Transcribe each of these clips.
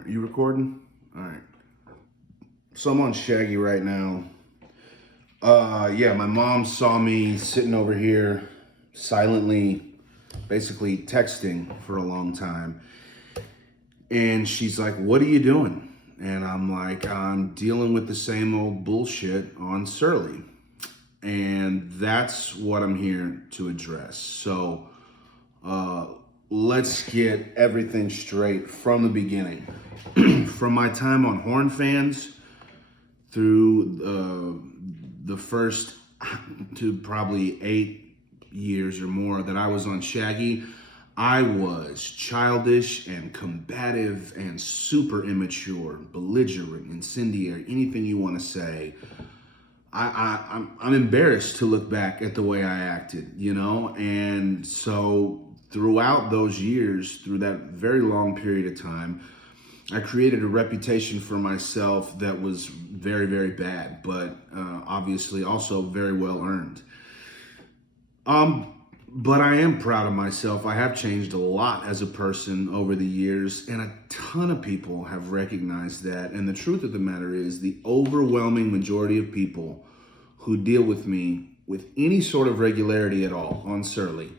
right, you recording? All right. So I'm on Shaggy right now. Yeah, my mom saw me sitting over here silently, basically texting for a long time. And she's like, "What are you doing?" And I'm like, "I'm dealing with the same old bullshit on Surly." And that's what I'm here to address. So uh, let's get everything straight from the beginning. From my time on Horn Fans through the first to probably 8 years or more that I was on Shaggy, I was childish and combative and super immature, belligerent, incendiary, anything you want to say. I'm embarrassed to look back at the way I acted, you know? And so throughout those years, through that very long period of time, I created a reputation for myself that was very, very bad, but obviously also very well earned. But I am proud of myself. I have changed a lot as a person over the years, and a ton of people have recognized that. And the truth of the matter is, the overwhelming majority of people who deal with me with any sort of regularity at all on Surly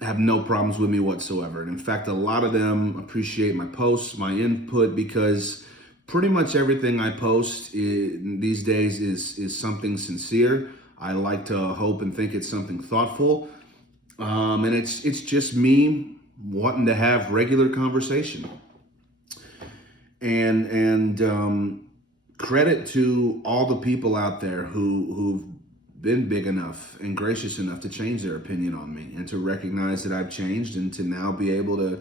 have no problems with me whatsoever. And in fact, a lot of them appreciate my posts, my input, because pretty much everything I post these days is something sincere. I like to hope and think it's something thoughtful. And it's just me wanting to have regular conversation. And credit to all the people out there who've been big enough and gracious enough to change their opinion on me and to recognize that I've changed and to now be able to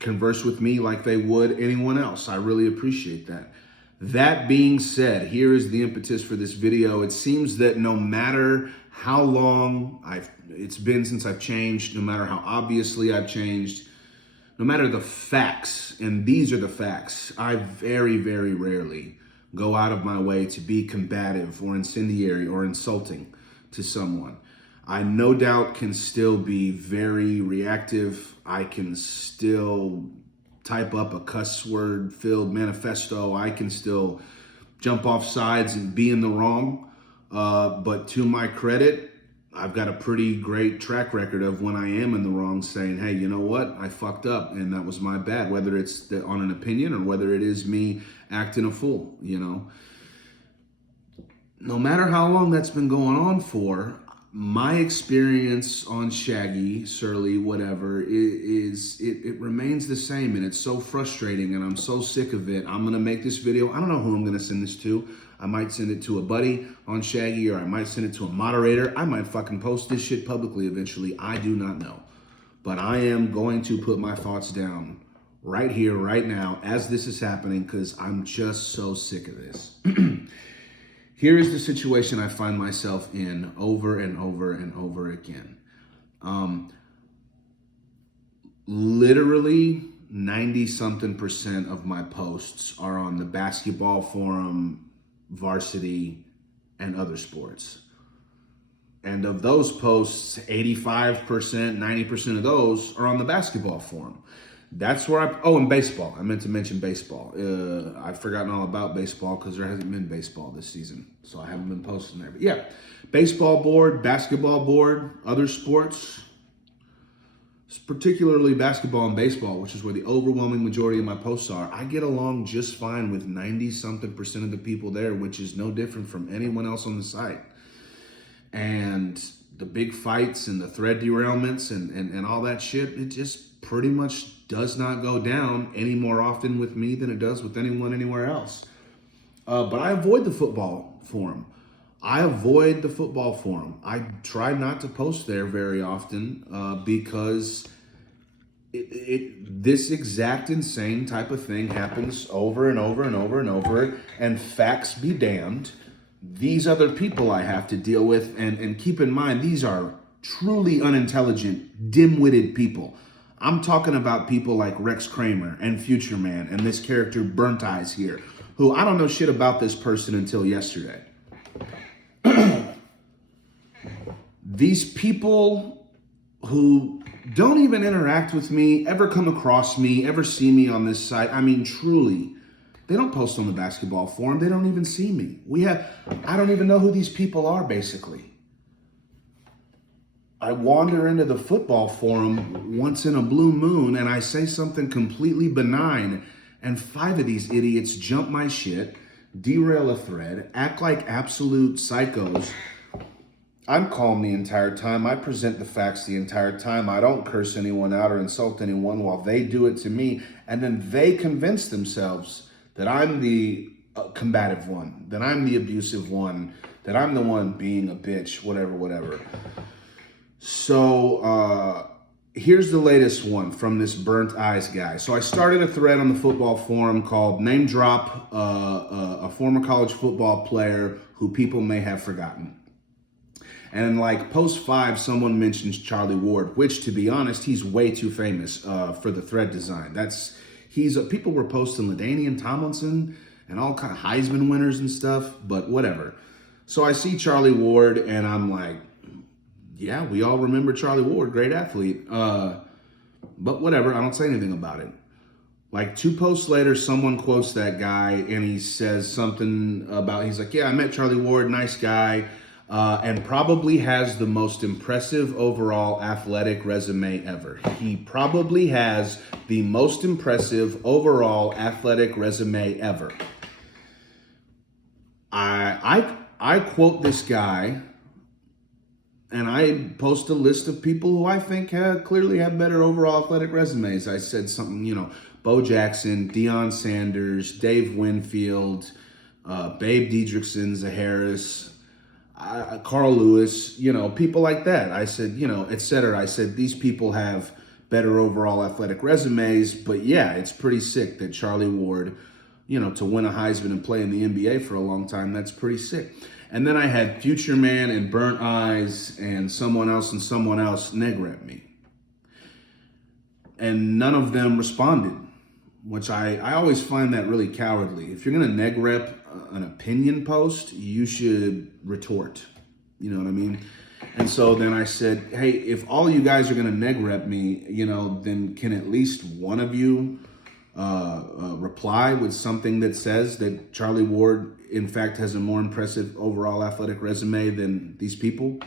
converse with me like they would anyone else. I really appreciate that. That being said, here is the impetus for this video. It seems that no matter how long it's been since I've changed, no matter how obviously I've changed, no matter the facts, and these are the facts, I very, very rarely go out of my way to be combative or incendiary or insulting to someone. I no doubt can still be very reactive. I can still type up a cuss word filled manifesto. I can still jump off sides and be in the wrong. But to my credit, I've got a pretty great track record of when I am in the wrong saying, "Hey, you know what? I fucked up and that was my bad," whether it's on an opinion or whether it is me acting a fool, you know. No matter how long that's been going on for, my experience on Shaggy, Surly, whatever, it remains the same, and it's so frustrating, and I'm so sick of it. I'm gonna make this video. I don't know who I'm gonna send this to. I might send it to a buddy on Shaggy, or I might send it to a moderator. I might fucking post this shit publicly eventually. I do not know. But I am going to put my thoughts down right here, right now, as this is happening, because I'm just so sick of this. Here is the situation I find myself in over and over and over again. Literally 90-something% of my posts are on the basketball forum, varsity, and other sports. And of those posts, 85%, 90% of those are on the basketball forum. That's where and baseball. I meant to mention baseball. I've forgotten all about baseball because there hasn't been baseball this season. So I haven't been posting there. But yeah, baseball board, basketball board, other sports, particularly basketball and baseball, which is where the overwhelming majority of my posts are. I get along just fine with 90-something% of the people there, which is no different from anyone else on the site. And the big fights and the thread derailments and all that shit, it just pretty much does not go down any more often with me than it does with anyone anywhere else. But I avoid the football forum. I try not to post there very often because this exact insane type of thing happens over and over and over and over. And facts be damned, these other people I have to deal with, and keep in mind, these are truly unintelligent, dim-witted people. I'm talking about people like Rex Kramer and Future Man and this character Burnt Eyes here, who I don't know shit about this person until yesterday. These people who don't even interact with me, ever come across me, ever see me on this site. I mean, truly, they don't post on the basketball forum. They don't even see me. I don't even know who these people are, basically. I wander into the football forum once in a blue moon and I say something completely benign, and 5 of these idiots jump my shit, derail a thread, act like absolute psychos. I'm calm the entire time. I present the facts the entire time. I don't curse anyone out or insult anyone while they do it to me. And then they convince themselves that I'm the combative one, that I'm the abusive one, that I'm the one being a bitch, whatever. So here's the latest one from this burnt eyes guy. So I started a thread on the football forum called Name Drop a former college football player who people may have forgotten. And like post 5, someone mentions Charlie Ward, which, to be honest, he's way too famous for the thread design. People were posting LaDainian Tomlinson and all kind of Heisman winners and stuff, but whatever. So I see Charlie Ward and I'm like, yeah, we all remember Charlie Ward, great athlete. But whatever, I don't say anything about it. Like 2 posts later, someone quotes that guy and he says something about, he's like, yeah, I met Charlie Ward, nice guy. And probably has the most impressive overall athletic resume ever. He probably has the most impressive overall athletic resume ever. I quote this guy, and I post a list of people who I think clearly have better overall athletic resumes. I said something, Bo Jackson, Deion Sanders, Dave Winfield, Babe Didrikson, Zaharis, Carl Lewis, people like that. I said, etc. I said, these people have better overall athletic resumes, but yeah, it's pretty sick that Charlie Ward, to win a Heisman and play in the NBA for a long time, that's pretty sick. And then I had Future Man and Burnt Eyes and someone else neg rep me. And none of them responded, which I always find that really cowardly. If you're going to neg rep an opinion post, you should retort. You know what I mean? And so then I said, hey, if all you guys are going to neg rep me, then can at least one of you reply with something that says that Charlie Ward, in fact, has a more impressive overall athletic resume than these people.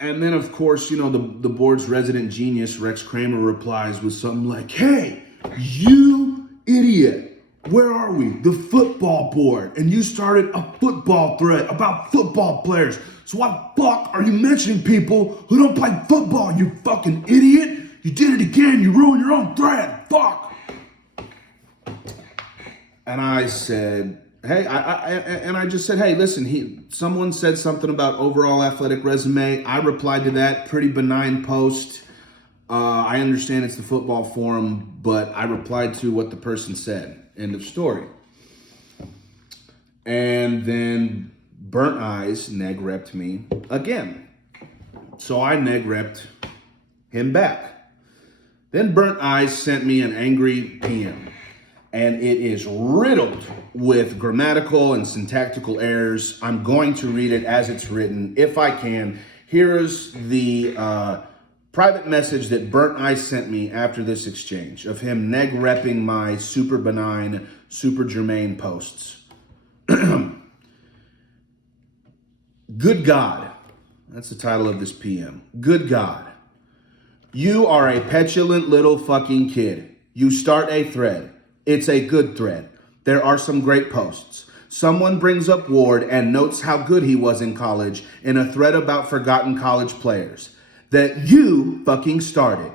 And then, of course, the board's resident genius, Rex Kramer, replies with something like, hey, you idiot, where are we? The football board. And you started a football thread about football players. So why the fuck are you mentioning people who don't play football, you fucking idiot? You did it again. You ruined your own thread. Fuck. And I said, hey, I just said, hey, listen, someone said something about overall athletic resume. I replied to that pretty benign post. I understand it's the football forum, but I replied to what the person said. End of story. And then Burnt Eyes neg repped me again. So I neg repped him back. Then Burnt Eyes sent me an angry PM. And it is riddled with grammatical and syntactical errors. I'm going to read it as it's written, if I can. Here's the private message that Burnt Eyes sent me after this exchange of him neg-repping my super benign, super germane posts. Good God. That's the title of this PM. Good God. You are a petulant little fucking kid. You start a thread. It's a good thread. There are some great posts. Someone brings up Ward and notes how good he was in college in a thread about forgotten college players that you fucking started.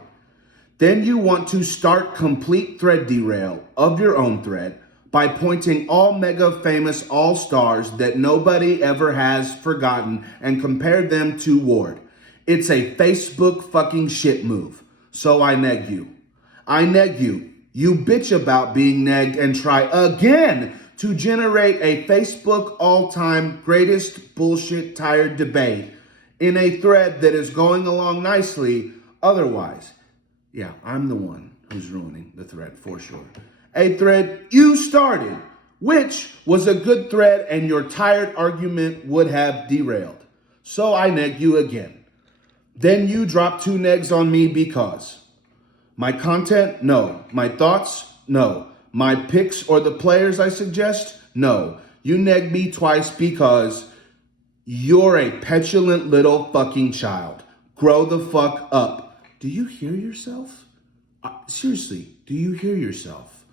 Then you want to start complete thread derail of your own thread by pointing all mega famous all-stars that nobody ever has forgotten and compare them to Ward. It's a Facebook fucking shit move. So I neg you. I neg you. You bitch about being negged and try again to generate a Facebook all-time greatest bullshit tired debate in a thread that is going along nicely otherwise. Yeah, I'm the one who's ruining the thread for sure. A thread you started, which was a good thread and your tired argument would have derailed. So I neg you again. Then you drop 2 negs on me because my content, no. My thoughts, no. My picks or the players I suggest, no. You neg me twice because you're a petulant little fucking child. Grow the fuck up. Do you hear yourself? Seriously, do you hear yourself?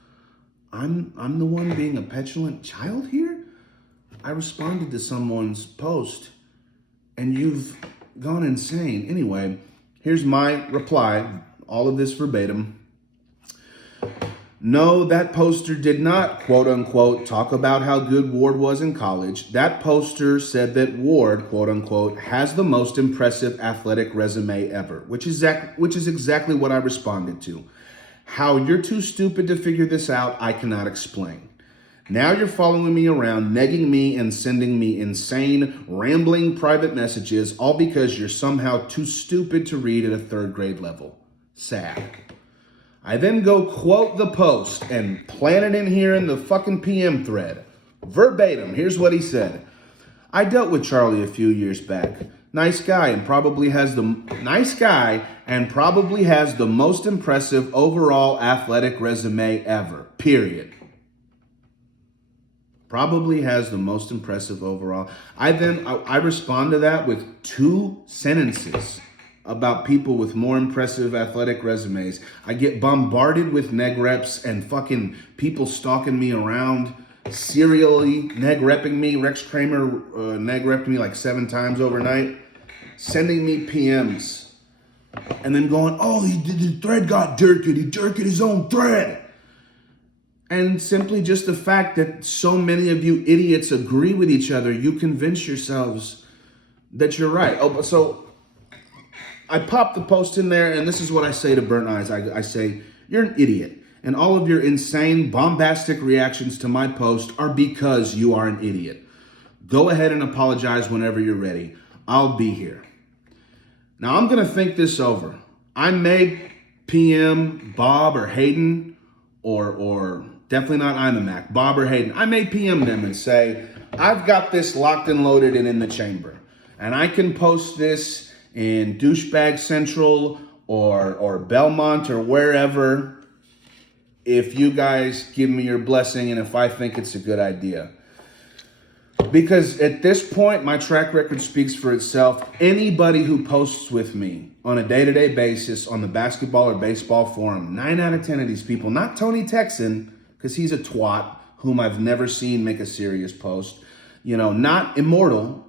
I'm the one being a petulant child here? I responded to someone's post and you've gone insane. Anyway, here's my reply, all of this verbatim. No, that poster did not, quote unquote, talk about how good Ward was in college. That poster said that Ward, quote unquote, has the most impressive athletic resume ever, which is exactly what I responded to. How you're too stupid to figure this out, I cannot explain. Now you're following me around, negging me and sending me insane, rambling private messages, all because you're somehow too stupid to read at a 3rd grade level. Sad. I then go quote the post and plant it in here in the fucking PM thread. Verbatim, here's what he said. I dealt with Charlie a few years back. Nice guy and probably has the most impressive overall athletic resume ever. Period. Probably has the most impressive overall. I respond to that with 2 sentences about people with more impressive athletic resumes. I get bombarded with neg reps and fucking people stalking me around, serially neg repping me. Rex Kramer neg repped me like 7 times overnight, sending me PMs, and then going, oh, the thread got dirked. He dirked his own thread. And simply just the fact that so many of you idiots agree with each other, you convince yourselves that you're right. Oh, so I pop the post in there, and this is what I say to Burnt Eyes. I say, you're an idiot. And all of your insane, bombastic reactions to my post are because you are an idiot. Go ahead and apologize whenever you're ready. I'll be here. Now, I'm going to think this over. I may PM Bob or Hayden, or definitely not Imac, Bob or Hayden. I may PM them and say, I've got this locked and loaded and in the chamber. And I can post this in Douchebag Central or Belmont or wherever if you guys give me your blessing and if I think it's a good idea. Because at this point, my track record speaks for itself. Anybody who posts with me on a day-to-day basis on the basketball or baseball forum, 9 out of 10 of these people, not Tony Texan, because he's a twat whom I've never seen make a serious post, not Immortal,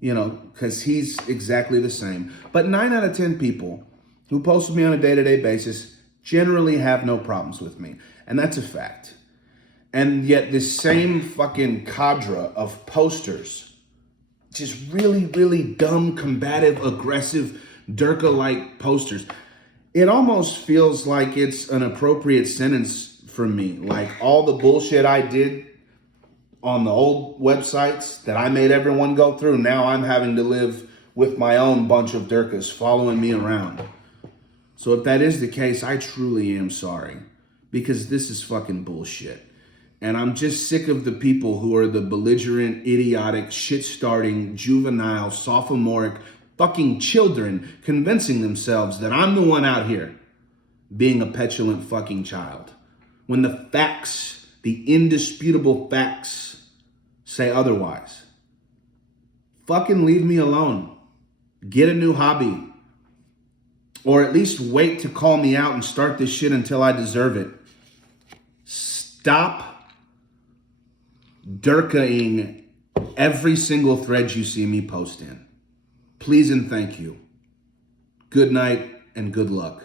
because he's exactly the same. But 9 out of 10 people who post with me on a day-to-day basis generally have no problems with me. And that's a fact. And yet this same fucking cadre of posters, just really, really dumb, combative, aggressive, Durka-like posters, it almost feels like it's an appropriate sentence for me. Like all the bullshit I did on the old websites that I made everyone go through, now I'm having to live with my own bunch of Durkas following me around. So if that is the case, I truly am sorry, because this is fucking bullshit. And I'm just sick of the people who are the belligerent, idiotic, shit-starting, juvenile, sophomoric fucking children convincing themselves that I'm the one out here being a petulant fucking child. When the facts, the indisputable facts, say otherwise. Fucking leave me alone. Get a new hobby. Or at least wait to call me out and start this shit until I deserve it. Stop Durkaing every single thread you see me post in. Please and thank you. Good night and good luck.